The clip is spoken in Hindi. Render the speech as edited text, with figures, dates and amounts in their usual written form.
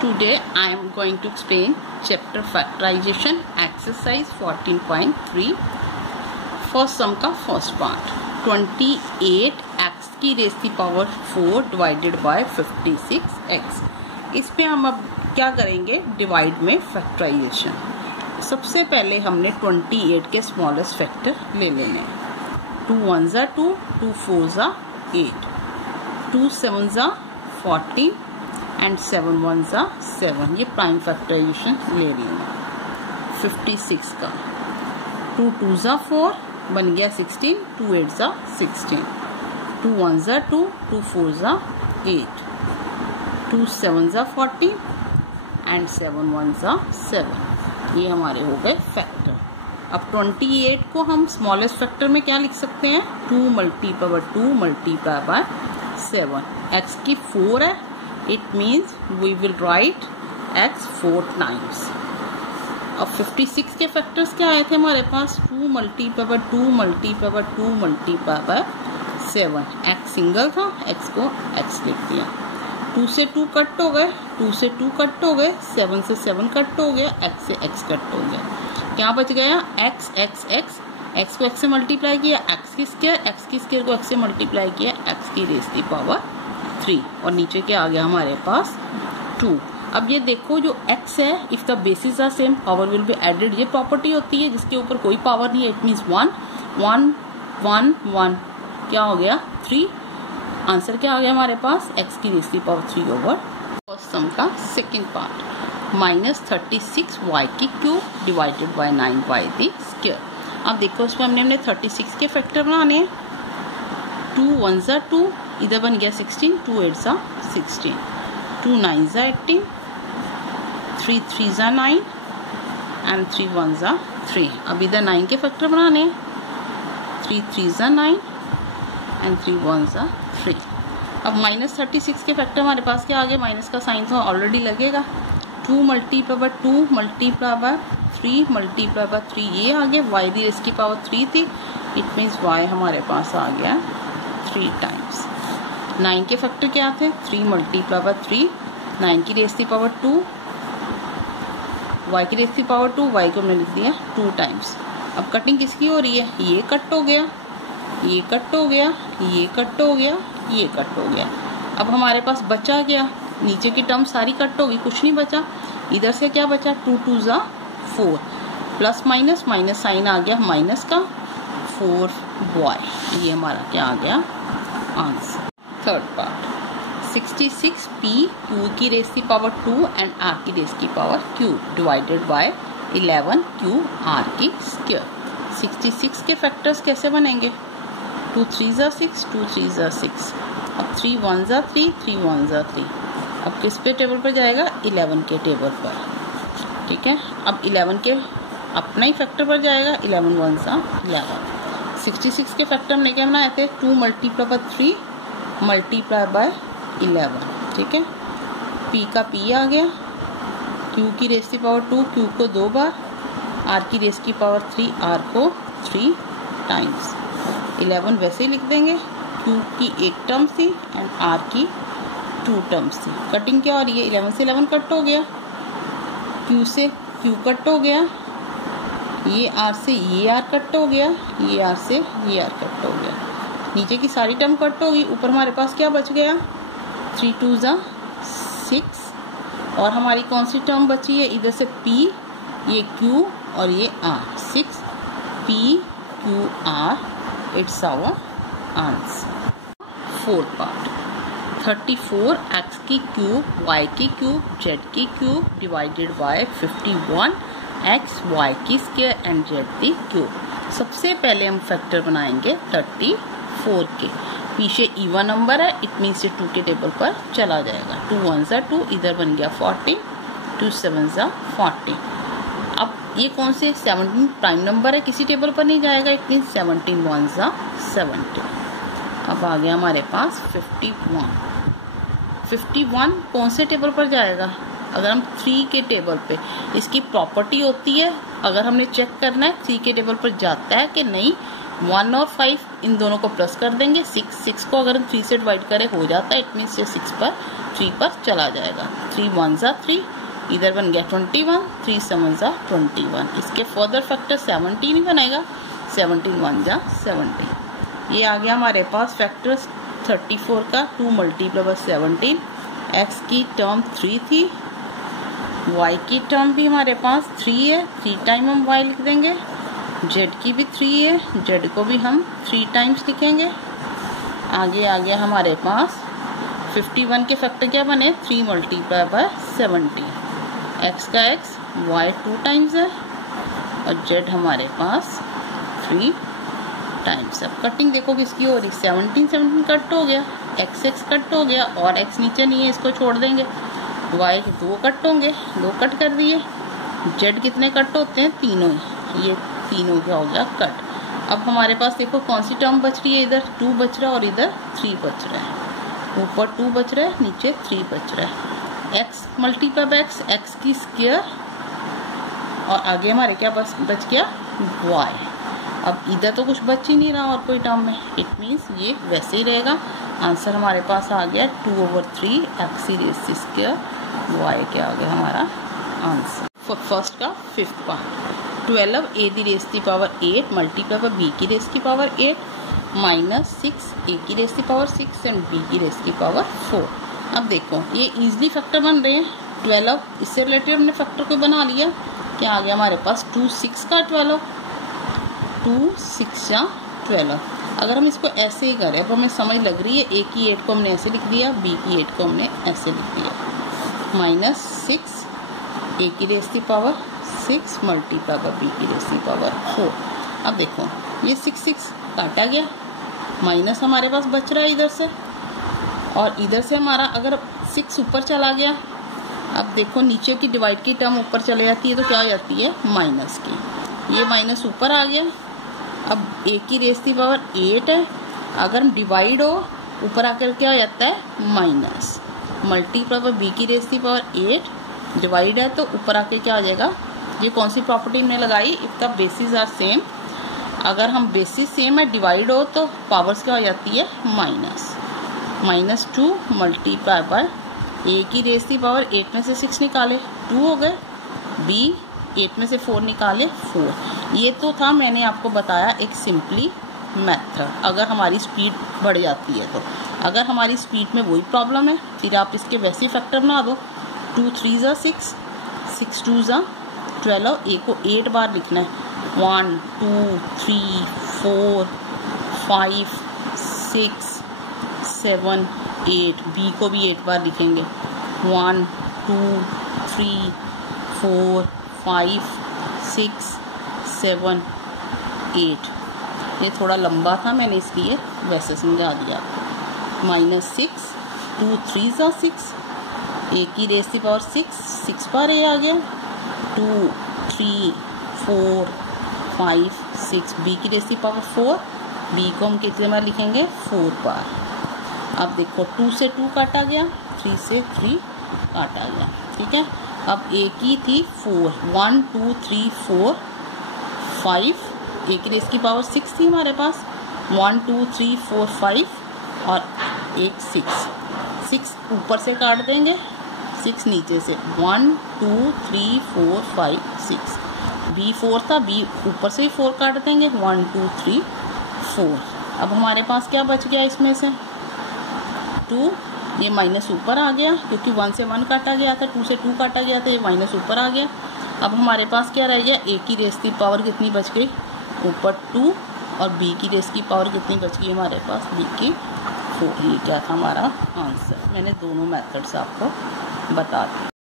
Today I am going to explain chapter factorization exercise 14.3 first sum का first part 28 x की रेज़ की पावर 4 डिवाइडेड बाय 56x। इस पे हम अब क्या करेंगे, डिवाइड में फैक्टराइजेशन। सबसे पहले हमने 28 के स्मॉलेस्ट फैक्टर ले लेने हैं। 2 1 ज़ा 2, 2 4 ज़ा 8, 2 7 ज़ा 14 एंड 7 1 ज़ा 7। ये प्राइम फैक्टराइजेशन ले लेंगे 56 का। 2 2 ज़ा 4 बन गया 16, 2 8 ज़ा 16, 2 1 ज़ा 2, 2 4 ज़ा 8, 2 7 ज़ा 40 एंड 7 1 ज़ा 7। ये हमारे हो गए फैक्टर। अब 28 को हम स्मॉलेस्ट फैक्टर में क्या लिख सकते हैं, 2 multiply by 2 multiply by 7। x की 4 है, it means we will write x 4 times. अब 56 के फैक्टर्स क्या आए थे हमारे पास, 2 multiply by 2 multiply by 2 multiply by 7। x single था, x को x लिख दिया। 2 से 2 कट हो गए, 2 से 2 कट हो गए, 7 से 7 कट हो गया, x से x कट हो गया। क्या बच गया, x x x, x को x से मल्टीप्लाई किया, x की स्क्वायर को x से मल्टीप्लाई किया, x की रेज़ की पावर 3 और नीचे क्या आ गया हमारे पास 2। अब ये देखो जो x है, if the basis are same power will be added. ये प्रॉपर्टी होती है जिसके ऊपर कोई पावर नहीं है, इट मीन्स 1 1 1 1। क्या हो गया 3। आंसर क्या आ गया हमारे पास, x की रेज़ की पावर 3 ओवर फर्स्ट सम का सेकेंड पार्ट -36 y की क्यूब डिवाइडेड बाय 9 y दी स्क्वायर। अब देखो इसमें हमने 36 के फैक्टर बनाने हैं। 2 1 ज़ा 2, इधर बन गया 16, 2 8 ज़ा 16, 2 9 ज़ा 18, 3 3 ज़ा 9 एंड 3 1 ज़ा 3। अब इधर 9 के फैक्टर बनाने हैं। 3 3 ज़ा 9 एंड 3 1 ज़ा 3। अब -36 के फैक्टर हमारे पास क्या आ गया, माइनस का साइन तो ऑलरेडी लगेगा। 2 multiply by 2 multiply bye 3 multiply by 3, ये आ गया। y दी रेज़ की पावर 3 थी, इट मीन्स y हमारे पास आ गया 3 टाइम्स। 9 के फैक्टर क्या थे, 3 मल्टीप्लाई बाय 3, 9 की रेज़ की पावर 2, y की रेज़ की पावर 2, y को हमने लिख दिया 2 टाइम्स। अब कटिंग किसकी हो रही है, ये कट हो गया, ये कट हो गया, ये कट हो गया, ये कट हो गया। अब हमारे पास बचा क्या, नीचे की टर्म सारी कट होगी, कुछ नहीं बचा। इधर से क्या बचा, 2 2 ज़ा 4, प्लस माइनस माइनस साइन आ गया माइनस का, 4 बॉय। ये हमारा क्या आ गया answer. Third part 66 p q की रेज़ की पावर 2 एंड r की रेज़ की power cube divided bye 11 q r की स्क्वायर। 66 के फैक्टर्स कैसे बनेंगे, 2 3 ज़ा 6, 2 3 ज़ा 6। अब 3 1 ज़ा 3, 3 1 ज़ा 3। अब किस पे टेबल पर जाएगा, 11 के टेबल पर, ठीक है। अब 11 के अपना ही फैक्टर पर जाएगा, 11 1 ज़ा 11। 66 के फैक्टर हमने क्या बनाए थे, 2 मल्टीप्लाई बाय 3 मल्टीप्लाई बाय 11, ठीक है। p का p आ गया, q की रेज़ की पावर 2, q को 2 बार, r की रेज़ की पावर 3, r को 3 टाइम्स। 11 वैसे ही लिख देंगे, q की एक टर्म थी एंड r की 2 टर्म्स थी। कटिंग क्या हो रही है, 11 से 11 कट हो गया, q से q कट हो गया, ये r से ये r कट हो गया, ये r से ये r कट हो गया। नीचे की सारी टर्म कट होगी, ऊपर हमारे पास क्या बच गया, 3 2 ज़ा 6 और हमारी कौन सी टर्म बची है, इधर से p, ये q और ये r, 6 p q r, it's our answer. Fourth part 34 x की क्यूब y की क्यूब z की cube divided by 51 x y की स्क्वायर एंड z की क्यूब। सबसे पहले हम फैक्टर बनाएंगे 34 के। पीछे इवन नंबर है, इट मीन्स ये 2 के टेबल पर चला जाएगा। 2 1 ज़ा 2, इधर बन गया 40, 2 7 ज़ा 40। अब ये कौन से 17 प्राइम नंबर है, किसी टेबल पर नहीं जाएगा, इट मीन्स 17 1 ज़ा 17। अब आ गया हमारे पास 51। 51 कौन से टेबल पर जाएगा, अगर हम 3 के टेबल पे, इसकी प्रॉपर्टी होती है, अगर हमने चेक करना है 3 के टेबल पर जाता है कि नहीं, 1 और 5 इन दोनों को प्लस कर देंगे। 6 को अगर 3 से डिवाइड करें हो जाता है, इट मीन्स ये 3 पर चला जाएगा। 3 1 जा 3, इधर बन गया 21, 3 7 जा 21। इसके फर्दर फैक्टर 17 ही बनेगा। 17 1 जा 17। ये आ गया हमारे पास फैक्टर्स 34 का 2 मल्टीप्लाई बाय 17। एक्स की टर्म 3 थी, वाई की टर्म भी हमारे पास 3 है, 3 टाइम हम वाई लिख देंगे। जेड की भी 3 है, जेड को भी हम 3 टाइम्स लिखेंगे। आगे आ गया हमारे पास 51 के फैक्टर क्या बने, 3 मल्टीप्लाई बाय 17। एक्स का एक्स, वाई 2 टाइम्स है और जेड हमारे पास 3 टाइम्स। अब कटिंग देखो किसकी हो रही, 17 कट हो गया, एक्स कट हो गया और एक्स नीचे नहीं है, इसको छोड़ देंगे। वाई 2 कट होंगे, 2 कट कर दिए। जेड कितने कट होते हैं, तीनों ही, ये तीनों क्या हो गया कट। अब हमारे पास देखो कौन सी टर्म बच रही है, इधर 2 बच रहा है और इधर 3 बच रहा है। ऊपर 2 बच रहा है, नीचे 3 बच रहा है। X multiply by x, x की स्क्वायर और आगे हमारे क्या बच गया, वाई। अब इधर तो कुछ बच ही नहीं रहा और कोई टर्म में, इट मीन्स ये वैसे ही रहेगा। आंसर हमारे पास आ गया 2/3 एक्स की रेज़ की स्क्वायर, वाई क्या आ गया हमारा आंसर। फर्स्ट का 5th पार्ट, 12 ए की रेज़ की पावर 8 मल्टीप्लाई बाय बी की रेज़ की पावर 8 माइनस 6 ए की रेज़ की पावर 6 एंड बी की रेज़ की पावर 4। अब देखो ये इजीली फैक्टर बन रहे हैं। 12 इससे रिलेटेड हमने फैक्टर को बना लिया। क्या आ गया हमारे पास, 2 6 का 12, 2 6 या 12। अगर हम इसको ऐसे ही करें, अब हमें समझ लग रही है, ए की 8 को हमने ऐसे लिख दिया, बी की 8 को हमने ऐसे लिख दिया। माइनस 6 ए की रेज़ की पावर 6 मल्टीप्लाई बाय बी की रेज़ की पावर 4। अब देखो ये 6 काटा गया, माइनस हमारे पास बच रहा है इधर से और इधर से हमारा अगर 6 ऊपर चला गया। अब देखो नीचे की डिवाइड की टर्म ऊपर चले जाती है तो क्या हो जाती है, माइनस की। ये माइनस ऊपर आ गया। अब ए की रेज़ की पावर 8 है, अगर हम डिवाइड हो ऊपर आकर क्या हो जाता है, माइनस। मल्टीप्लाई बाय बी की रेज़ की पावर 8 डिवाइड है तो ऊपर आके क्या आ जाएगा। ये कौन सी प्रॉपर्टी में लगाई, if the basis are same. अगर हम बेसिस सेम है, डिवाइड हो तो पावर्स क्या हो जाती है, माइनस। -2 मल्टीप्लाई बाय ए की रेज़ की पावर 8 में से 6 निकाले 2 हो गए, बी 8 में से 4 निकाले 4। ये तो था मैंने आपको बताया एक सिंपली मेथड। अगर हमारी स्पीड बढ़ जाती है तो, अगर हमारी स्पीड में वही प्रॉब्लम है फिर आप इसके वैसे ही फैक्टर बना दो। 2 3 जा 6, 6 2 जा 12। ए को 8 बार लिखना है, 1 2 3 4 5 6 7 8। बी को भी 8 बार लिखेंगे, 1 2 3 4 5 6 7 8। ये थोड़ा लंबा था, मैंने इसलिए वैसे समझा दिया आपको। -6 2 3 जा 6, ए की रेज़ की पावर 6 बार ए आ गया, 2 3 4 5 6। बी की रेज़ की पावर 4, बी को हम कितने बार लिखेंगे, 4 बार। अब देखो 2 से 2 काटा गया, 3 से 3 काटा गया, ठीक है। अब ए की थी 4, 1 2 3 4 5। ए की रेज़ की पावर 6 थी हमारे पास, 1 2 3 4 5 और एक 6 ऊपर से काट देंगे, 6 नीचे से, 1 2 3 4 5 6। बी 4 था, बी ऊपर से ही 4 काट देंगे, 1 2 3 4। अब हमारे पास क्या बच गया इसमें से, 2। ये माइनस ऊपर आ गया क्योंकि 1 से 1 काटा गया था, 2 से 2 काटा गया था, ये माइनस ऊपर आ गया। अब हमारे पास क्या रह गया, ए की रेज़ की पावर कितनी बच गई, ऊपर 2 और बी की रेज़ की पावर कितनी बच गई हमारे पास, बी की 4। ये क्या था हमारा आंसर। मैंने दोनों मेथड्स आपको बता दी।